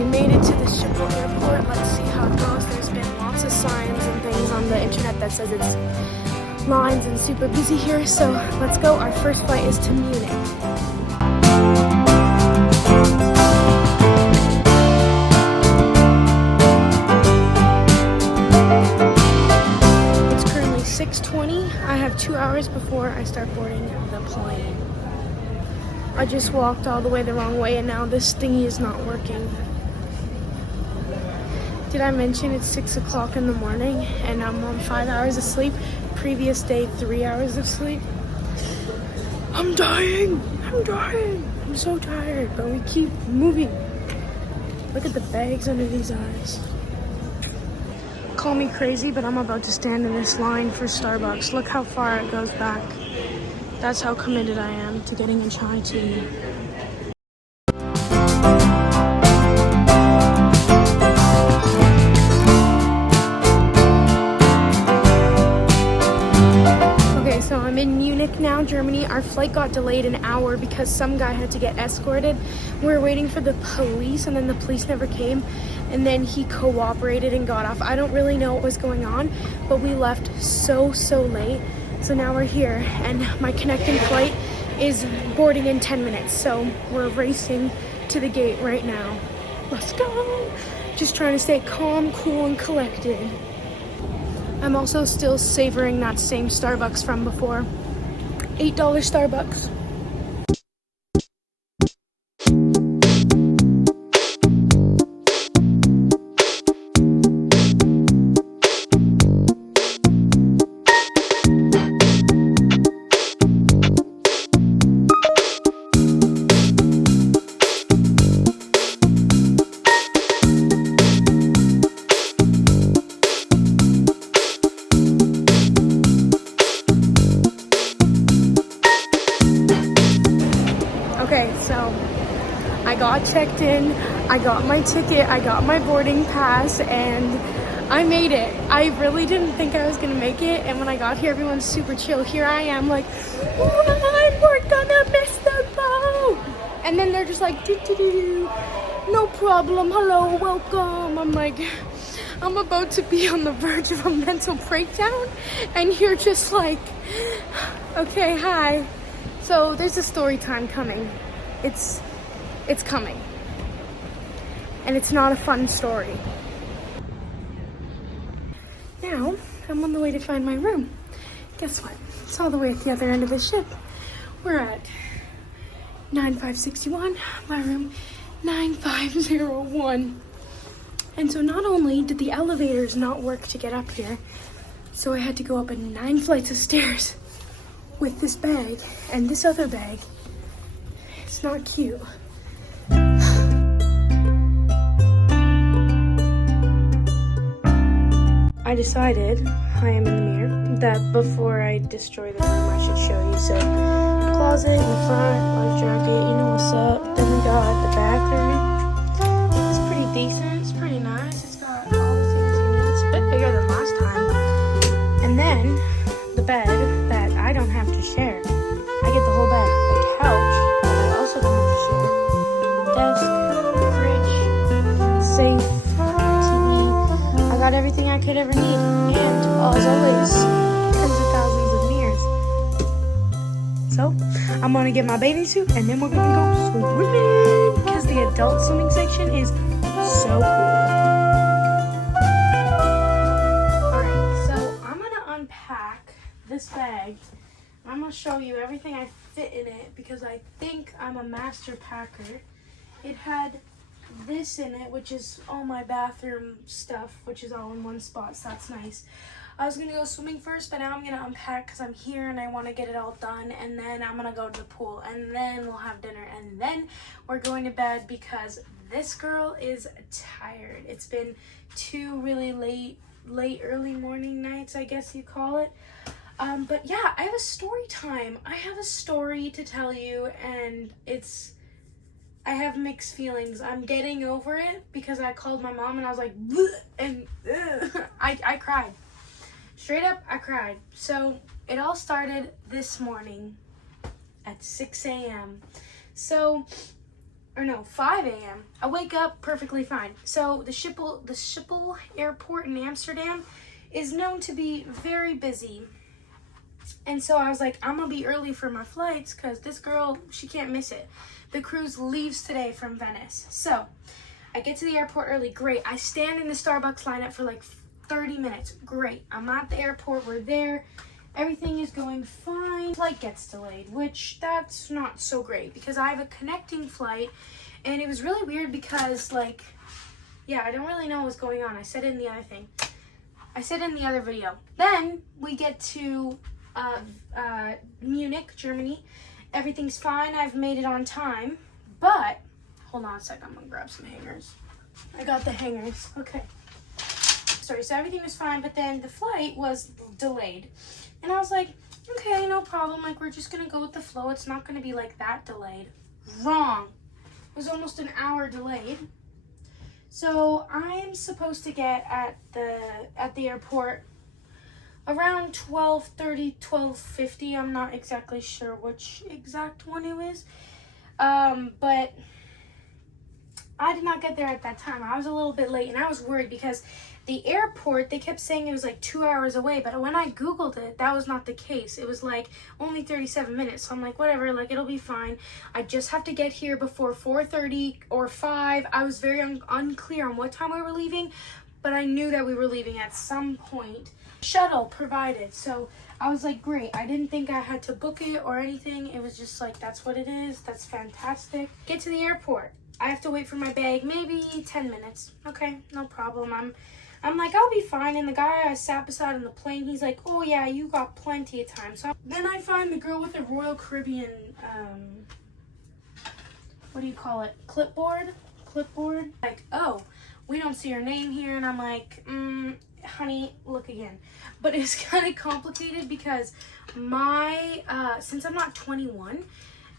we made it to the Schiphol airport. Let's see how it goes. There's been lots of signs and things on the internet that says it's lines and super busy here. So let's go. Our first flight is to Munich. It's currently 6:20. I have 2 hours before I start boarding the plane. I just walked all the way the wrong way and now this thingy is not working. Did I mention it's 6 o'clock in the morning and I'm on 5 hours of sleep? Previous day, 3 hours of sleep. I'm dying. I'm so tired, but we keep moving. Look at the bags under these eyes. Call me crazy, but I'm about to stand in this line for Starbucks. Look how far it goes back. That's how committed I am to getting a chai tea. Okay, so I'm in Munich now, Germany. Our flight got delayed an hour because some guy had to get escorted. We were waiting for the police and then the police never came. And then he cooperated and got off. I don't really know what was going on, but we left so late. So now we're here and my connecting flight is boarding in 10 minutes. So we're racing to the gate right now. Let's go. Just trying to stay calm, cool, and collected. I'm also still savoring that same Starbucks from before. $8 Starbucks. Okay, so I got checked in, I got my ticket, I got my boarding pass, and I made it. I really didn't think I was gonna make it, and when I got here, everyone's super chill. Here I am like, run, we're gonna miss the boat! And then they're just like, do, no problem, hello, welcome. I'm like, I'm about to be on the verge of a mental breakdown, and you're just like, okay, hi. So there's a story time coming. It's coming. And it's not a fun story. Now, I'm on the way to find my room. Guess what? It's all the way at the other end of the ship. We're at 9561, my room 9501. And so not only did the elevators not work to get up here, so I had to go up 9 flights of stairs with this bag and this other bag. It's not cute. I decided, I am in the mirror, that before I destroy the room I should show you. So, closet in the front, life jacket, you know what's up. Then we got the bathroom. It's pretty decent, it's pretty nice. It's got all the things you need. It's a bit bigger than last time. And then, the bed that I don't have to share. I get the whole bed. The couch that I also don't have to share. Desk, fridge, safe, TV. I got everything I could ever need. And as always, tens of thousands of mirrors. So, I'm gonna get my bathing suit and then we're gonna go swimming because the adult swimming section is so cool. Alright, so I'm gonna unpack this bag. I'm gonna show you everything I fit in it because I think I'm a master packer. It had this in it, which is all my bathroom stuff, which is all in one spot, so that's nice. I was gonna go swimming first, but now I'm gonna unpack because I'm here and I want to get it all done, and then I'm gonna go to the pool, and then we'll have dinner, and then we're going to bed because this girl is tired. It's been 2 really late early morning nights, I guess you call it. But yeah, I have a story time. I have a story to tell you, and I have mixed feelings. I'm getting over it because I called my mom and I was like, bleh, and I cried. Straight up, I cried. So it all started this morning at 6 a.m. So 5 a.m. I wake up perfectly fine. So the Schiphol airport in Amsterdam is known to be very busy. And so I was like, I'm gonna be early for my flights because this girl, she can't miss it. The cruise leaves today from Venice. So I get to the airport early, great. I stand in the Starbucks lineup for like 30 minutes, great. I'm at the airport, we're there. Everything is going fine. Flight gets delayed, which that's not so great because I have a connecting flight, and it was really weird because like, yeah, I don't really know what's going on. I said it in the other thing. I said it in the other video. Then we get to Munich, Germany. Everything's fine. I've made it on time, but hold on a second. I'm gonna grab some hangers. I got the hangers. Okay. Sorry. So everything was fine, but then the flight was delayed. And I was like, okay, no problem. Like, we're just going to go with the flow. It's not going to be, like, that delayed. Wrong. It was almost an hour delayed. So I'm supposed to get at the airport around 12:30, 12:50. I'm not exactly sure which exact one it was. But I did not get there at that time. I was a little bit late, and I was worried because the airport, they kept saying it was like 2 hours away, but when I Googled it, that was not the case. It was like only 37 minutes. So I'm like, whatever, like it'll be fine. I just have to get here before 4:30 or 5. I was very unclear on what time we were leaving, but I knew that we were leaving at some point. Shuttle provided. So I was like, great. I didn't think I had to book it or anything. It was just like, that's what it is. That's fantastic. Get to the airport. I have to wait for my bag, maybe 10 minutes. Okay, no problem. I'm like, I'll be fine. And the guy I sat beside on the plane, he's like, oh yeah, you got plenty of time. So then I find the girl with the Royal Caribbean, what do you call it? Clipboard. Like, oh, we don't see your name here. And I'm like, honey, look again. But it's kind of complicated because since I'm not 21,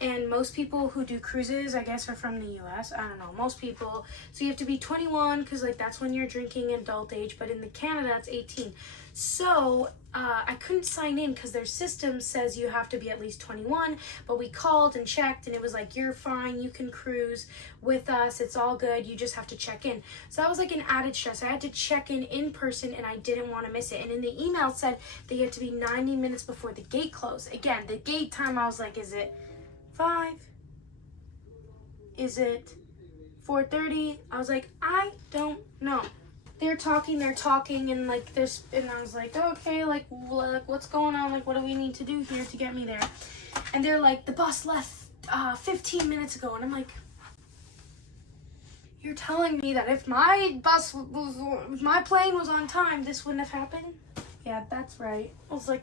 and most people who do cruises, I guess, are from the US. I don't know, most people. So you have to be 21 because, like, that's when you're drinking adult age. But in Canada, it's 18. So I couldn't sign in because their system says you have to be at least 21. But we called and checked, and it was like, you're fine. You can cruise with us. It's all good. You just have to check in. So that was like an added stress. I had to check in person, and I didn't want to miss it. And in the email, it said they had to be 90 minutes before the gate closed. Again, the gate time, I was like, is it 5? Is it 4:30? I was like, I don't know. They're talking, and like there's, and I was like, okay, like what's going on? Like, what do we need to do here to get me there? And they're like, the bus left 15 minutes ago, and I'm like, you're telling me that if my plane was on time, this wouldn't have happened? Yeah, that's right. I was like,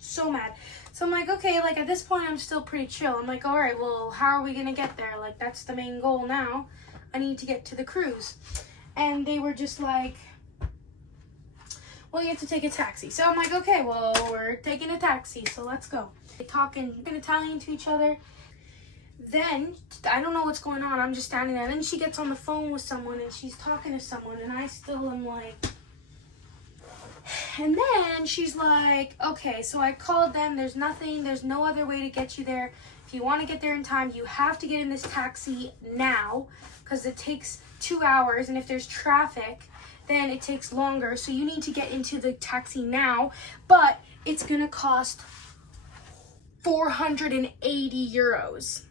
so mad. So I'm like, okay, like at this point I'm still pretty chill. I'm like, all right, well, how are we gonna get there? Like, that's the main goal now. I need to get to the cruise. And they were just like, well, you have to take a taxi. So I'm like, okay, well, we're taking a taxi, so let's go. They talking in Italian to each other. Then I don't know what's going on. I'm just standing there. And then she gets on the phone with someone and she's talking to someone, and I still am like. And then she's like, okay, so I called them. There's no other way to get you there. If you want to get there in time, you have to get in this taxi now because it takes 2 hours. And if there's traffic, then it takes longer. So you need to get into the taxi now. But it's going to cost 480 euros.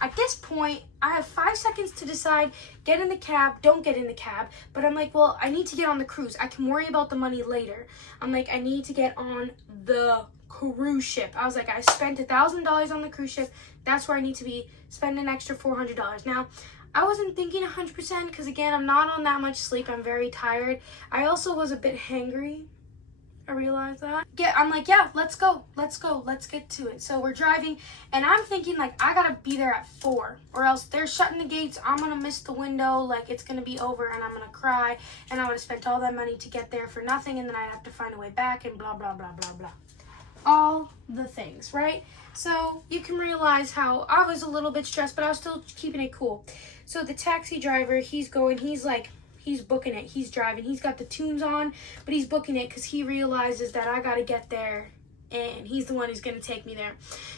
At this point, I have 5 seconds to decide, get in the cab, don't get in the cab. But I'm like, well, I need to get on the cruise. I can worry about the money later. I'm like, I need to get on the cruise ship. I was like, I spent $1,000 on the cruise ship. That's where I need to be. Spend an extra $400. Now, I wasn't thinking 100% because, again, I'm not on that much sleep. I'm very tired. I also was a bit hangry. I realized that. I'm like, yeah, let's go. Let's get to it. So we're driving, and I'm thinking, like, I gotta be there at 4, or else they're shutting the gates. I'm gonna miss the window. Like, it's gonna be over, and I'm gonna cry, and I would have spent all that money to get there for nothing, and then I'd have to find a way back, and blah, blah, blah, blah, blah. All the things, right? So you can realize how I was a little bit stressed, but I was still keeping it cool. So the taxi driver, he's booking it, he's driving, he's got the tunes on, but he's booking it because he realizes that I gotta get there and he's the one who's gonna take me there.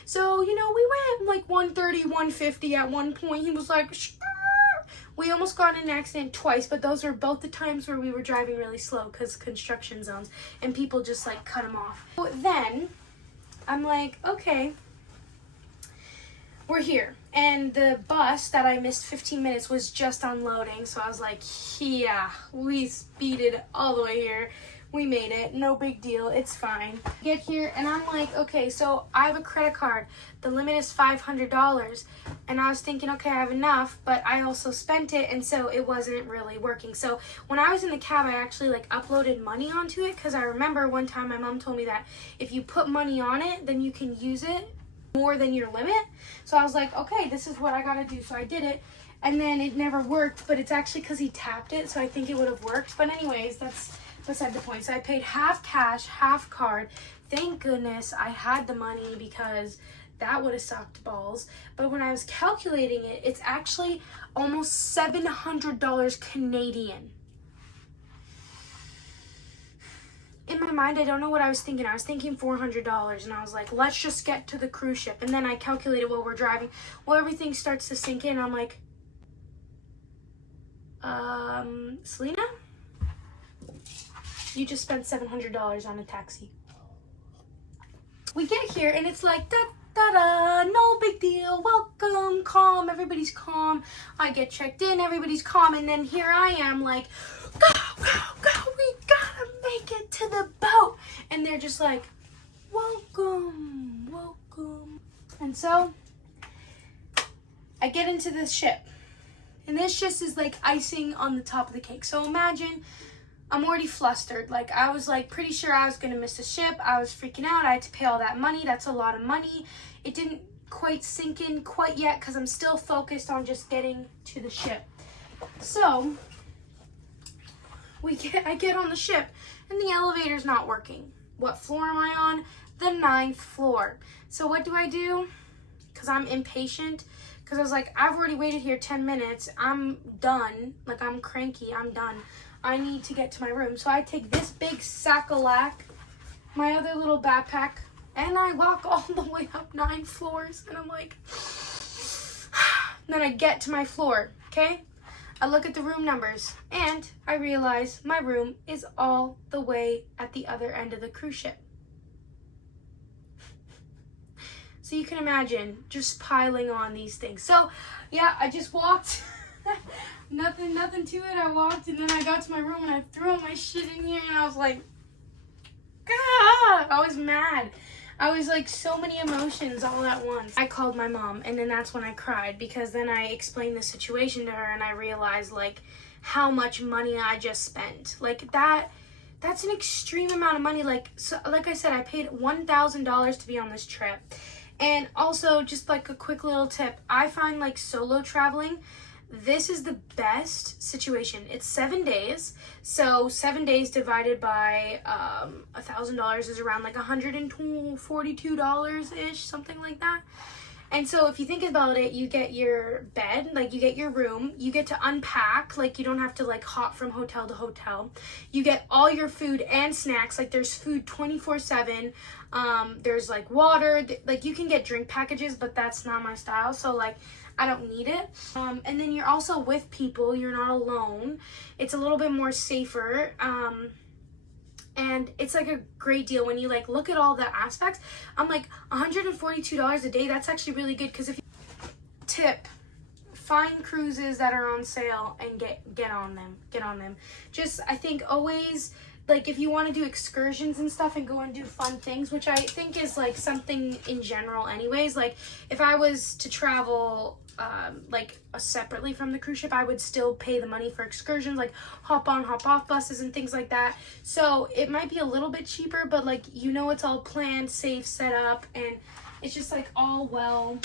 So, you know, we went like 130, 150 at one point. He was like, shh. We almost got in an accident twice, but those were both the times where we were driving really slow because construction zones and people just like cut him off. So then I'm like, okay, we're here. And the bus that I missed 15 minutes was just unloading. So I was like, yeah, we speeded all the way here. We made it. No big deal. It's fine. Get here and I'm like, okay, so I have a credit card. The limit is $500. And I was thinking, okay, I have enough, but I also spent it, and so it wasn't really working. So when I was in the cab, I actually like uploaded money onto it, because I remember one time my mom told me that if you put money on it, then you can use it more than your limit. So I was like, okay, this is what I gotta do. So I did it, and then it never worked, but it's actually because he tapped it, so I think it would have worked. But anyways, that's beside the point. So I paid half cash, half card. Thank goodness I had the money, because that would have sucked balls. But when I was calculating it, it's actually almost $700 Canadian. In my mind, I don't know what I was thinking. I was thinking $400, and I was like, let's just get to the cruise ship. And then I calculated while we're driving. Well, everything starts to sink in. I'm like, Selina? You just spent $700 on a taxi. We get here, and it's like, da-da, no big deal, welcome, calm, everybody's calm. I get checked in, everybody's calm, and then here I am like, go, we gotta make it to the boat. And they're just like, welcome. And so I get into this ship, and this just is like icing on the top of the cake. So imagine, I'm already flustered. Like, I was like pretty sure I was gonna miss the ship. I was freaking out. I had to pay all that money. That's a lot of money. It didn't quite sink in quite yet, because I'm still focused on just getting to the ship. So I get on the ship, and the elevator's not working. What floor am I on? The 9th floor. So what do? Because I'm impatient. Because I was like, I've already waited here 10 minutes. I'm done. Like, I'm cranky. I'm done. I need to get to my room. So I take this big sack-a-lack, my other little backpack, and I walk all the way up 9 floors. And I'm like, then I get to my floor, okay? I look at the room numbers, and I realize my room is all the way at the other end of the cruise ship. So you can imagine just piling on these things. So yeah, I just walked. Nothing to it. I walked, and then I got to my room, and I threw all my shit in here, and I was like, I was mad. I was like so many emotions all at once. I called my mom, and then that's when I cried, because then I explained the situation to her, and I realized like how much money I just spent. Like that's an extreme amount of money. Like, so, like I said, I paid $1,000 to be on this trip. And also, just like a quick little tip, I find like solo traveling, this is the best situation. It's 7 days. So 7 days divided by $1,000 is around like $142-ish, something like that. And so if you think about it, you get your bed, like you get your room, you get to unpack, like you don't have to like hop from hotel to hotel. You get all your food and snacks, like there's food 24/7. There's like water, like you can get drink packages, but that's not my style. So like, I don't need it. And then you're also with people, you're not alone. It's a little bit more safer. And it's like a great deal when you like look at all the aspects. I'm like, $142 a day, that's actually really good, because if you find cruises that are on sale and get on them. Just, I think always, like if you want to do excursions and stuff and go and do fun things, which I think is like something in general anyways, like if I was to travel like separately from the cruise ship, I would still pay the money for excursions, like hop on hop off buses and things like that. So it might be a little bit cheaper, but like, you know, it's all planned, safe, set up, and it's just like it's all well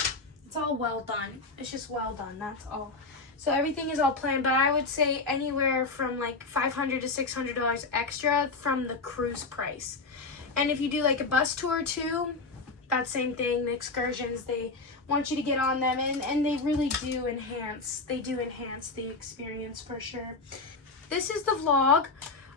done. It's just well done, that's all. So everything is all planned, but I would say anywhere from like $500 to $600 extra from the cruise price. And if you do like a bus tour too, that same thing, the excursions, they want you to get on them, and they really do enhance the experience for sure. This is the vlog.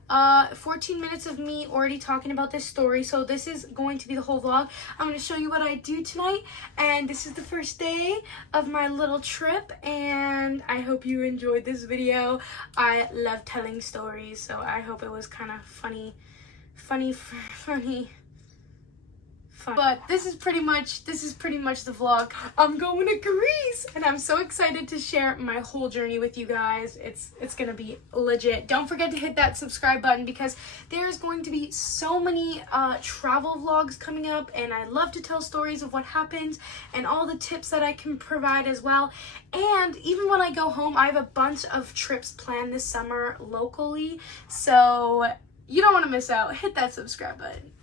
14 minutes of me already talking about this story, so this is going to be the whole vlog. I'm going to show you what I do tonight, and this is the first day of my little trip, and I hope you enjoyed this video. I love telling stories, so I hope it was kind of funny. But this is pretty much the vlog. I'm going to Greece, and I'm so excited to share my whole journey with you guys. It's gonna be legit. Don't forget to hit that subscribe button, because there's going to be so many travel vlogs coming up, and I love to tell stories of what happens and all the tips that I can provide as well. And even when I go home, I have a bunch of trips planned this summer locally, so you don't want to miss out. Hit that subscribe button.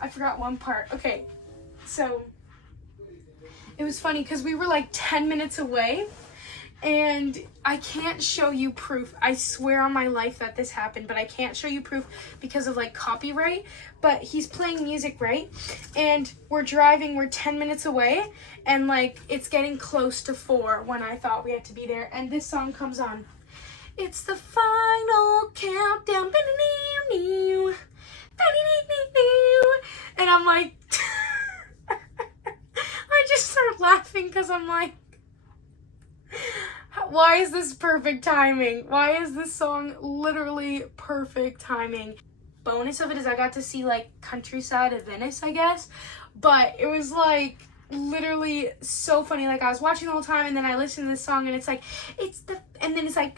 I forgot one part. Okay, so it was funny because we were like 10 minutes away, and I can't show you proof. I swear on my life that this happened, but I can't show you proof because of like copyright. But he's playing music, right? And we're driving, we're 10 minutes away, and like it's getting close to 4 when I thought we had to be there, and this song comes on. It's the final countdown. And I'm like, I just start laughing because I'm like, why is this perfect timing? Why is this song literally perfect timing? Bonus of it is I got to see like countryside of Venice, I guess, but it was like literally so funny. Like I was watching the whole time, and then I listened to this song, and it's like, and then it's like,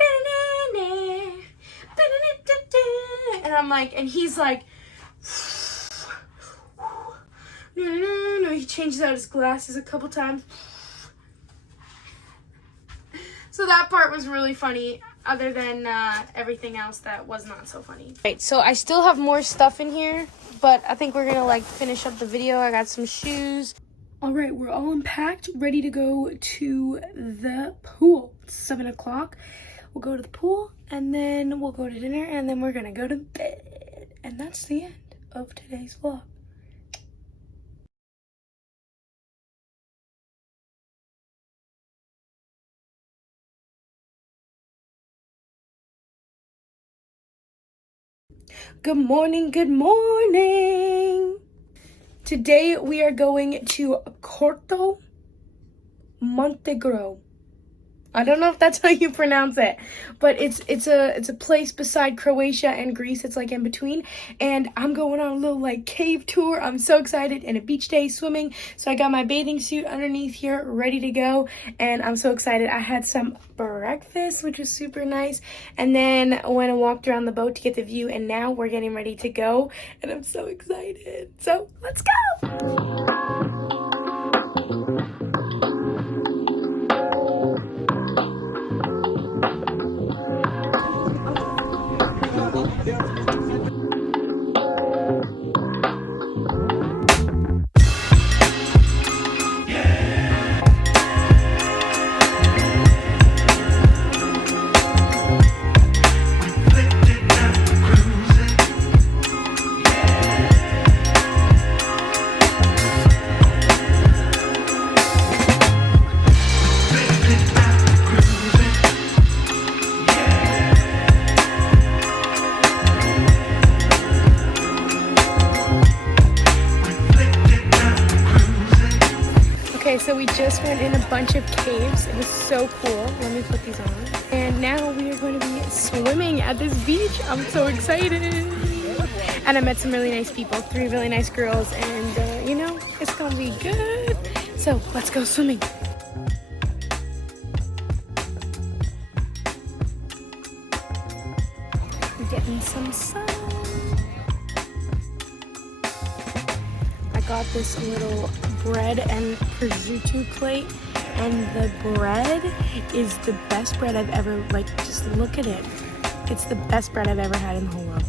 and I'm like, and he's like, no, he changes out his glasses a couple times. So that part was really funny, other than everything else that was not so funny. Right, so I still have more stuff in here, but I think we're gonna like finish up the video. I got some shoes. All right, we're all unpacked, ready to go to the pool. It's 7 o'clock. We'll go to the pool, and then we'll go to dinner, and then we're gonna go to bed. And that's the end of today's vlog. Good morning, good morning. Today we are going to Kotor, Montenegro. I don't know if that's how you pronounce it, but it's a place beside Croatia and Greece. It's like in between, and I'm going on a little like cave tour. I'm so excited, and a beach day swimming. So I got my bathing suit underneath here ready to go, and I'm so excited. I had some breakfast, which was super nice, and then went and walked around the boat to get the view, and now we're getting ready to go, and I'm so excited. So let's go. So we just went in a bunch of caves. It was so cool. Let me put these on. And now we are going to be swimming at this beach. I'm so excited. And I met some really nice people, 3 really nice girls, and you know, it's gonna be good. So let's go swimming. Getting some sun. I got this little bread and prosciutto plate, and the bread is the best bread I've ever, like, just look at it. It's the best bread I've ever had in the whole world.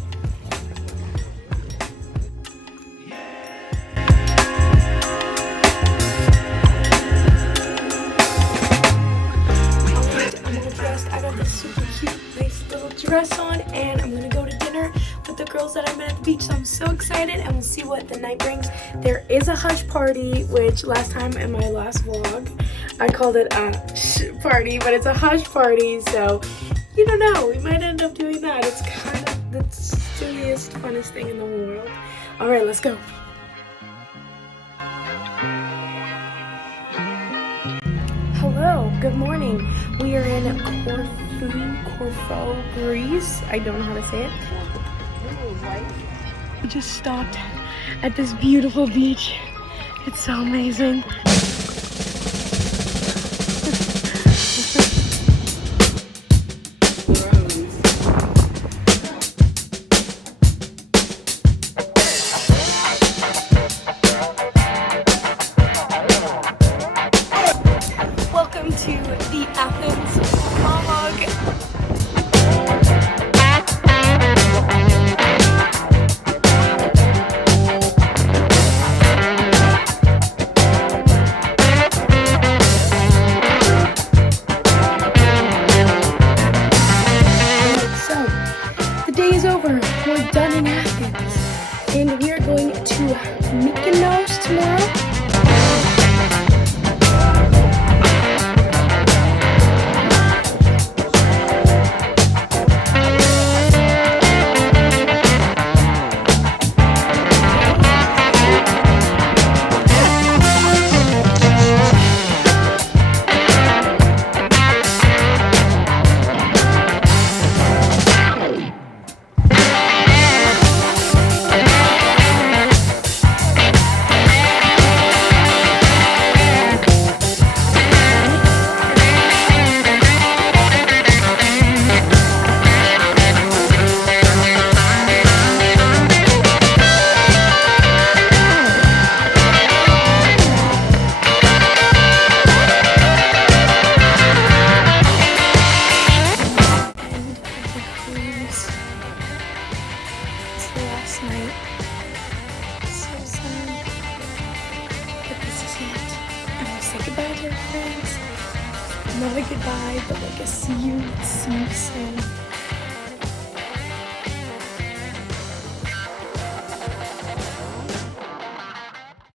I'm all dressed. I got this super cute, nice little dress on, and I'm gonna go to dinner with the girls that I met at the beach, so I'm so excited, and we'll see what the night brings. There is a hush party, which last time in my last vlog, I called it a party, but it's a hush party, so you don't know, we might end up doing that. It's kind of, silliest, funnest thing in the whole world. All right, let's go. Hello, good morning. We are in Corfu, Greece. I don't know how to say it. We just stopped at this beautiful beach. It's so amazing. Welcome to the Athens vlog. The day is over. We're done in Athens, and we are going to Mykonos tomorrow. Last night. So sad. But this is it. And we'll say goodbye to our friends. Not a goodbye, but like a see you soon.